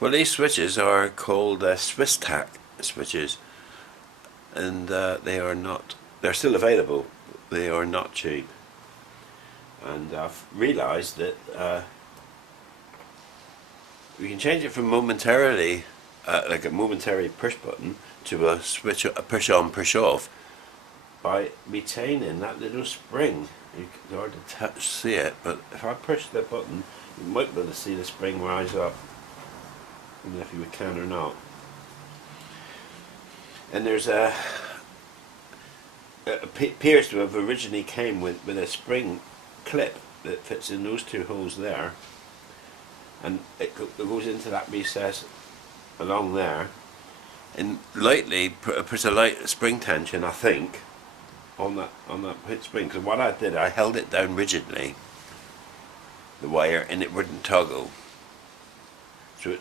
Well, these switches are called Swiss tack switches, and they are not. They're still available. They are not cheap, and I've realised that we can change it from momentarily, like a momentary push button, to a switch, a push on, push off, by retaining that little spring. It's hard to see it, but if I push the button, you might be able to see the spring rise up. I don't know if you can or not. And there's it appears to have originally came with a spring clip that fits in those two holes there, and it goes into that recess along there, and lightly puts a light spring tension, I think, on that hit spring. Because what I did, I held it down rigidly, the wire, and it wouldn't toggle. So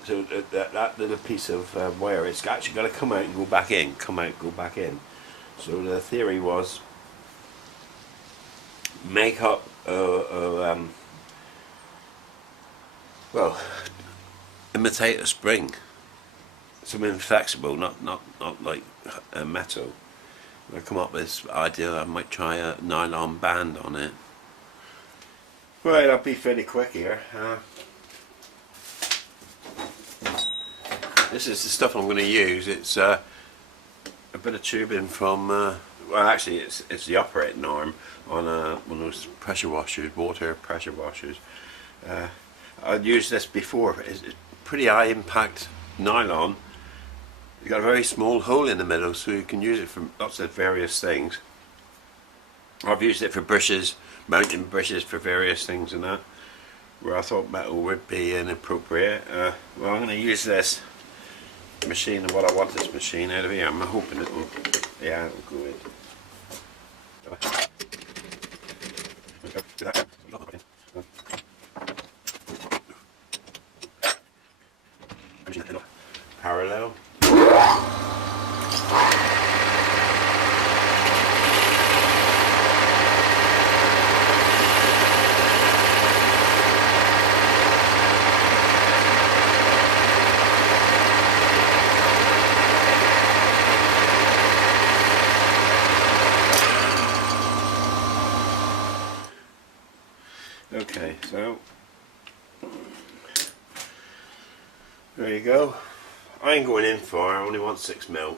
that little piece of wire, it's actually got to come out and go back in, come out, go back in. So the theory was make up well, imitate a spring, something flexible, not like metal. I come up with this idea. I might try a nylon band on it. Right, I'll be fairly quick here. This is the stuff I'm going to use. It's a bit of tubing from, well, actually it's the operating arm on one of those pressure washers, water pressure washers. I've used this before. It's pretty high impact nylon. It's got a very small hole in the middle, so you can use it for lots of various things. I've used it for brushes, mounting brushes for various things and that, where I thought metal would be inappropriate. Well, I'm going to use this machine and what I want this machine out of here. I'm hoping it will, yeah, it will go in. Parallel. Okay, so there you go. I ain't going in far, I only want 6 mil.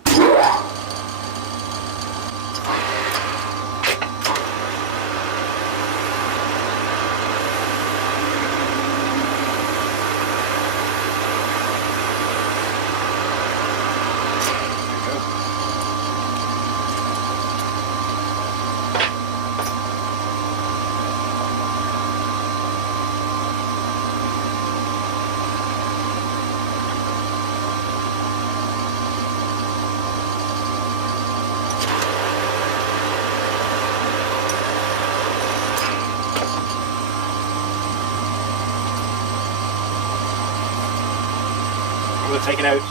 I'm going to take it out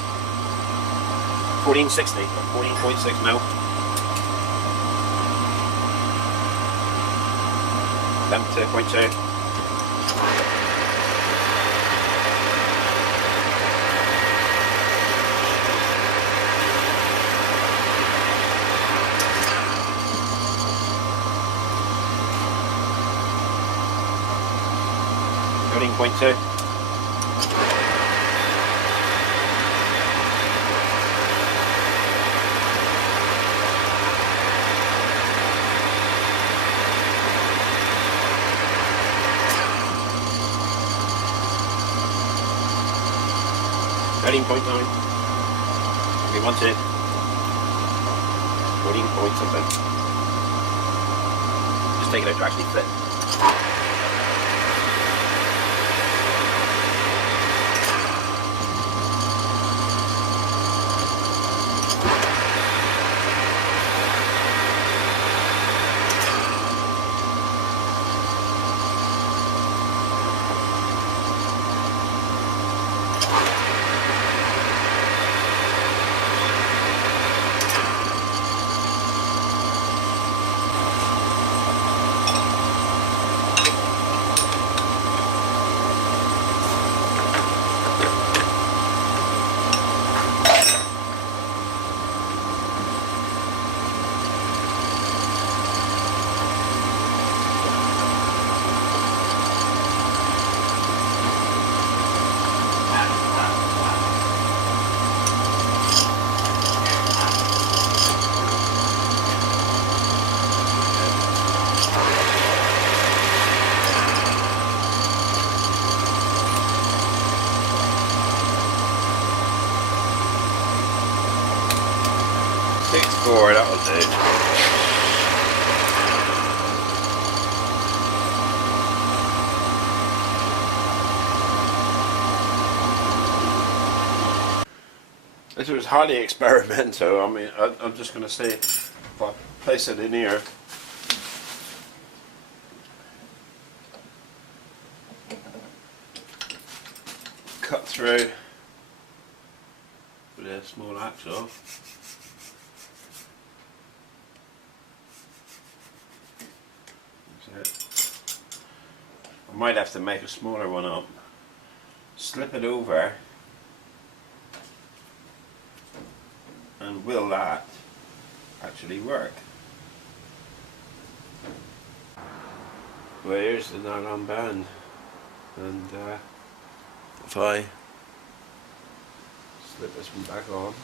1460 or 14.6 mil. 11.2. .2. 13.2. We want it 14 point something. Just take it out to actually fit. 4, that'll do. This was highly experimental. I mean, I'm just going to say, if I place it in here, cut through with a small axle. That's it. I might have to make a smaller one up. Slip it over. And will that actually work? Well, here's the nylon band, and if I slip this one back on,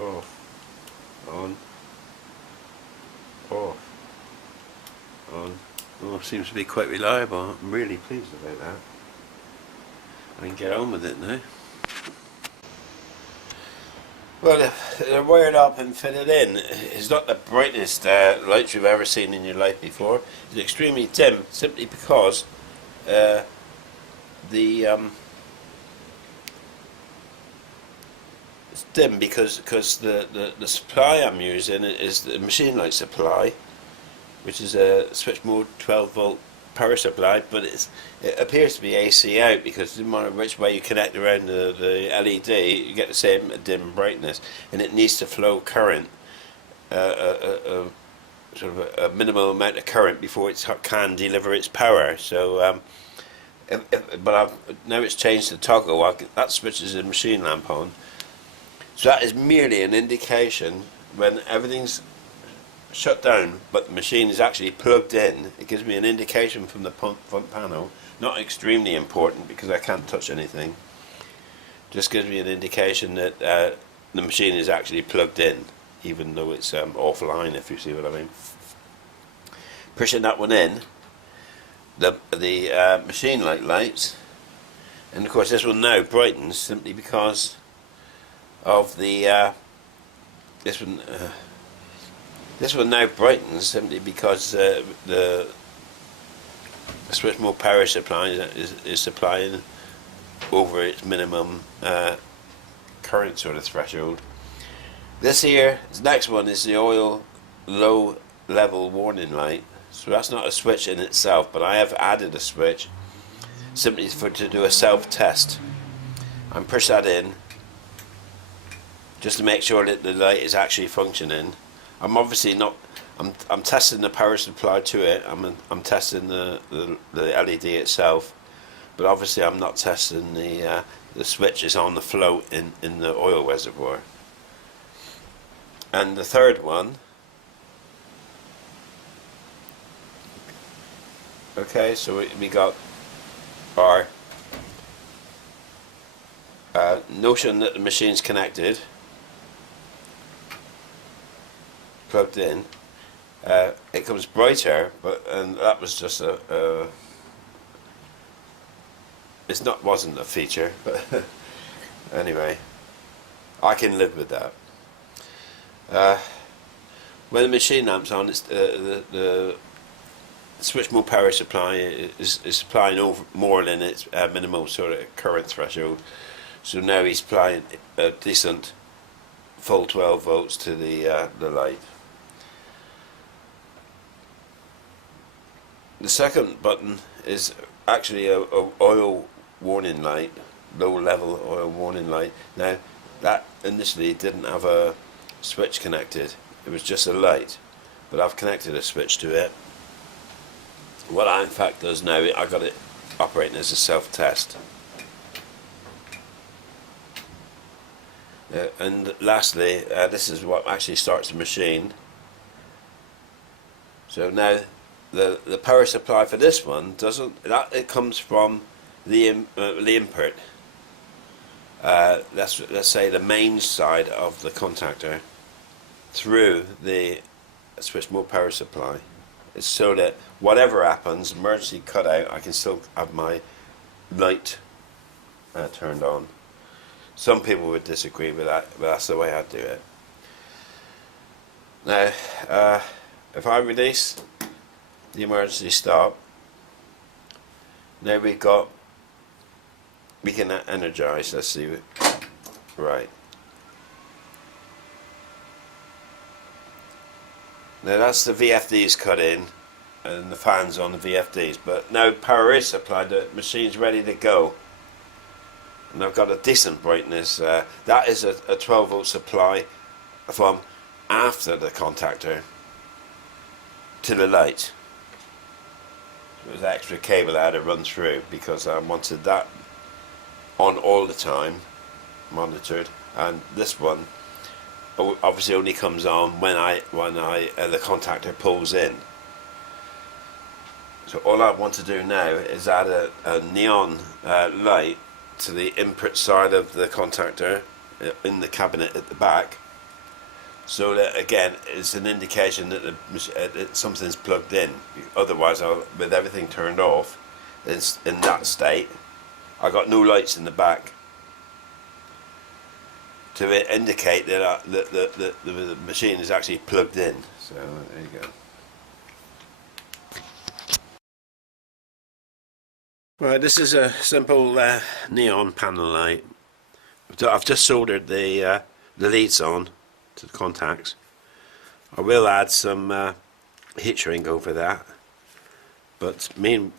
off, on, off, on. Oh, seems to be quite reliable. I'm really pleased about that. I can get on with it now. Well, they're wired up and fitted in. It's not the brightest lights you've ever seen in your life before. It's extremely dim, simply because it's dim because the supply I'm using is the machine light supply, which is a switch mode 12 volt power supply, but it appears to be AC out, because no matter which way you connect around the LED, you get the same dim brightness, and it needs to flow current, sort of a minimal amount of current before it can deliver its power. So, now it's changed to toggle. That switches the machine lamp on. So that is merely an indication when everything's shut down but the machine is actually plugged in. It gives me an indication from the front panel, not extremely important because I can't touch anything, just gives me an indication that the machine is actually plugged in, even though it's offline, if you see what I mean. Pushing that one in, the machine light lights, and of course this one now brightens simply because of the this one now brightens simply because the switch mode power supply is supplying over its minimum current sort of threshold. This next one is the oil low level warning light. So that's not a switch in itself, but I have added a switch simply to do a self test. And push that in just to make sure that the light is actually functioning. I'm obviously not. I'm testing the power supply to it. I'm testing the LED itself, but obviously I'm not testing the switches on the float in the oil reservoir. And the third one. Okay, so we got our notion that the machine's connected, plugged in. It comes brighter, and that was just wasn't a feature, but anyway, I can live with that. When the machine lamp's on, it's the switch mode power supply is supplying over more than its minimal sort of current threshold. So now he's applying a decent full 12 volts to the light. The second button is actually a oil warning light, low level oil warning light. Now that initially didn't have a switch connected, it was just a light, but I've connected a switch to it. What I in fact does now, I got it operating as a self-test. And lastly, this is what actually starts the machine. So now the power supply for this one it comes from the input. Let's say the main side of the contactor through the switch mode power supply. It's so that whatever happens, emergency cut out, I can still have my light turned on. Some people would disagree with that, but that's the way I do it. Now, if I release the emergency stop, now we can energize. Let's see. Right. Now that's the VFDs cut in and the fans on the VFDs, but now power is supplied, the machine's ready to go. And I've got a decent brightness. That is a 12 volt supply from after the contactor to the light. So it was extra cable I had to run through because I wanted that on all the time, monitored, and this one obviously only comes on when the contactor pulls in. So all I want to do now is add a neon light to the input side of the contactor in the cabinet at the back, so that again it's an indication that something's plugged in. Otherwise, with everything turned off, it's in that state. I got no lights in the back to indicate that the machine is actually plugged in. So there you go. Right, this is a simple neon panel light. I've just soldered the leads on to the contacts. I will add some heat shrink over that, but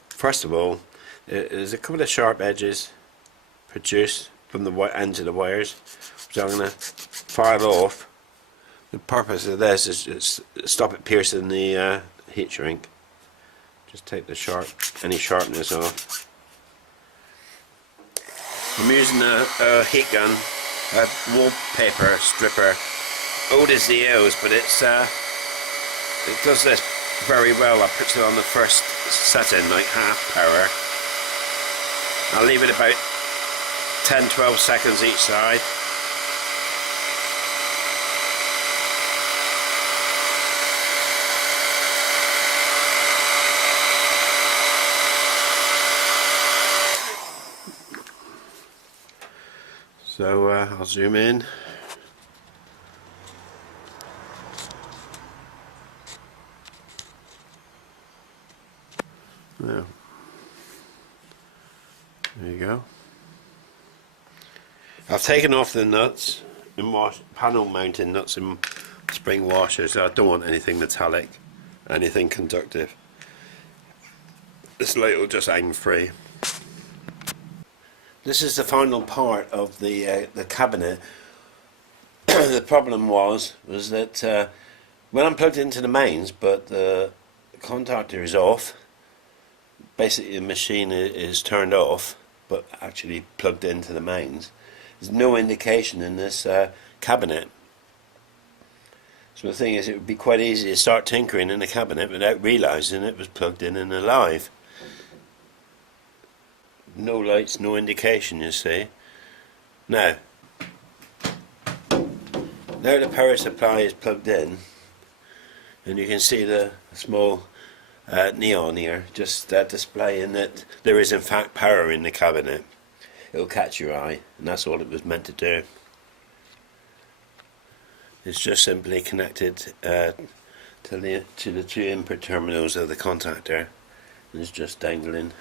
first of all, there's a couple of sharp edges produced from the ends of the wires, so I'm going to file off. The purpose of this is to stop it piercing the heat shrink. Just take the any sharpness off. I'm using a heat gun, a wallpaper stripper, old as the hills, but it does this very well. I put it on the first setting, like half power. I'll leave it about 10-12 seconds each side. So I'll zoom in. Now, there you go. I've taken off the nuts, panel mounting nuts and spring washers. I don't want anything metallic, anything conductive. This light will just hang free. This is the final part of the cabinet. The problem was that when I'm plugged into the mains, but the contactor is off, basically the machine is turned off, but actually plugged into the mains. There's no indication in this cabinet. So the thing is, it would be quite easy to start tinkering in the cabinet without realising it was plugged in and alive. No lights, no indication, you see. Now the power supply is plugged in, and you can see the small neon here, just displaying that there is in fact power in the cabinet. It'll catch your eye, and that's all it was meant to do. It's just simply connected to the two input terminals of the contactor, and it's just dangling.